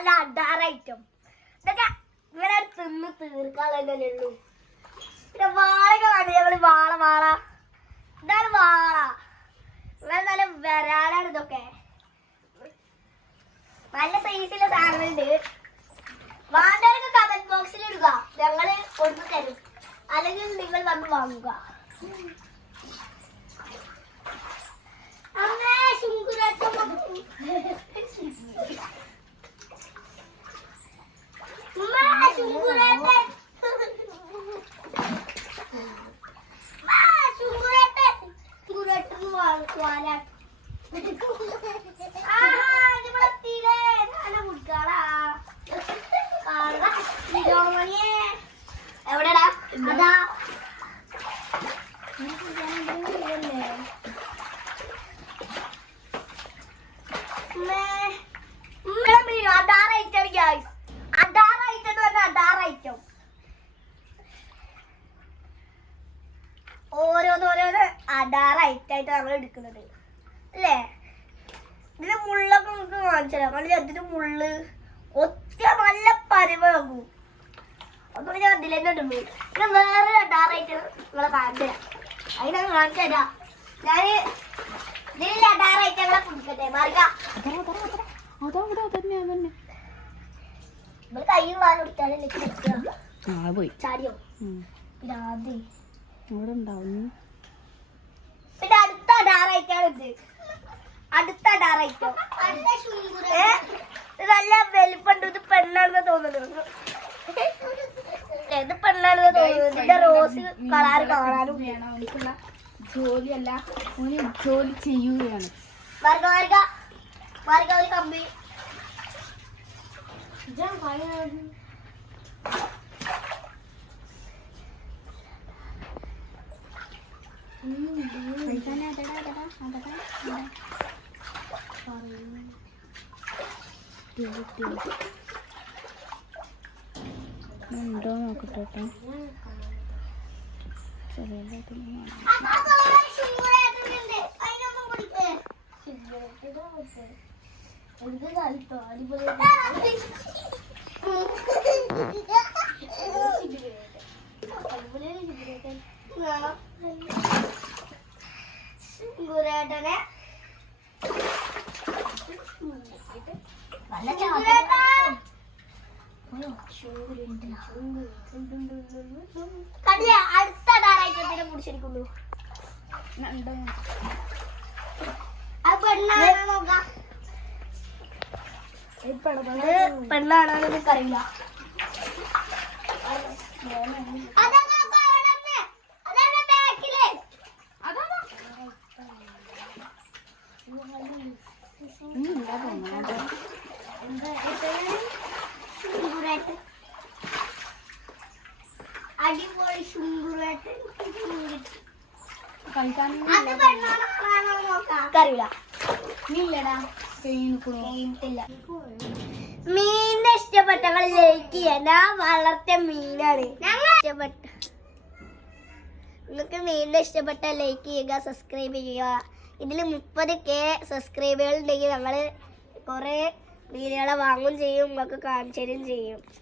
നല്ല അഡാറ് ഐറ്റം. ഇതൊക്കെ ഇങ്ങനെ തിന്ന് തീർക്കാനുള്ളതല്ലേ ഉള്ളൂ. പിന്നെ വാളൊക്കെ വേണ്ട ഞങ്ങള് വാള ഇതാണ് വാള. ഇങ്ങനെ നല്ല വരാനാണ് ഇതൊക്കെ. നല്ല സൈസിലെ സാധനങ്ങളുണ്ട്. വാണ്ടവരൊക്കെ കമന്റ് ബോക്സിൽ ഇടുക, ഞങ്ങള് കൊണ്ടു തരും. അല്ലെങ്കിൽ നിങ്ങൾ വന്ന് വാങ്ങുക. അങ്ങനെ എവിടെടാ അതാ ഓരോന്നോരോന്ന് അഡാറായിട്ടായിട്ട് നമ്മൾ എടുക്കുന്നത് അല്ലേ. ഇതിന് മുള്ളൊക്കെ നമുക്ക് കാണിച്ചാൽ അതിന് മുള്ള് ഒറ്റ നല്ല പരിവാകും. അപ്പൊ ഞാൻ അതിൽ തന്നെ ഇടുന്നു. പിന്നെ വേറെ അഡാറായിട്ട് നിങ്ങളെ കാണിച്ചു തരാം. അതിനെ കാണിച്ചു തരാം. ഞാൻ ഇതിൽ അഡാറായിട്ട് ഞങ്ങളെ കുടിക്കട്ടെ. മാർഗ ഇവിടെ കയ്യിൽ വാല് കൊടുത്താലും പോയി ചാടിയോ. പിന്നെ ആദ്യം പിന്നെ അടുത്ത അഡാറായിട്ടാണ് ഇത്. അടുത്ത അഡാറായിട്ടോ നല്ല വലിപ്പുണ്ട്. ഇത് പെണ്ണാണെന്ന് തോന്നുന്നു. ഇത് പെണ്ണാണെന്ന് തോന്നുന്നു. ഇതിന്റെ റോസ് കളർ കാണാനും എനിക്കുള്ള ജോലിയല്ല, ജോലി ചെയ്യുകയാണ്. ഒരു കമ്പി ഉണ്ടോ നോക്കട്ടെ. ശുങ്കുരേട്ടനെ അടുത്ത ഡാറായിട്ടത്തിനെ പിടിച്ചിരിക്കുന്നു. പെണ്ണാണോ എനിക്കറിയില്ല. അടിപൊളി ശുങ്കുരേട്ടൻ മീനിനെ ഇഷ്ടപ്പെട്ട ലൈക്ക് ചെയ്യാൻ. ഞാൻ വളർത്തിയ മീനാണ്. നിങ്ങൾക്ക് മീനിനെ ഇഷ്ടപ്പെട്ട ലൈക്ക് ചെയ്യുക, സബ്സ്ക്രൈബ് ചെയ്യുക. ഇതിൽ 30K സബ്സ്ക്രൈബുകൾ ഉണ്ടെങ്കിൽ ഞങ്ങൾ കുറെ മീനുകളെ വാങ്ങുകയും ചെയ്യും, നിങ്ങൾക്ക് കാണിച്ചു തരുകയും ചെയ്യും.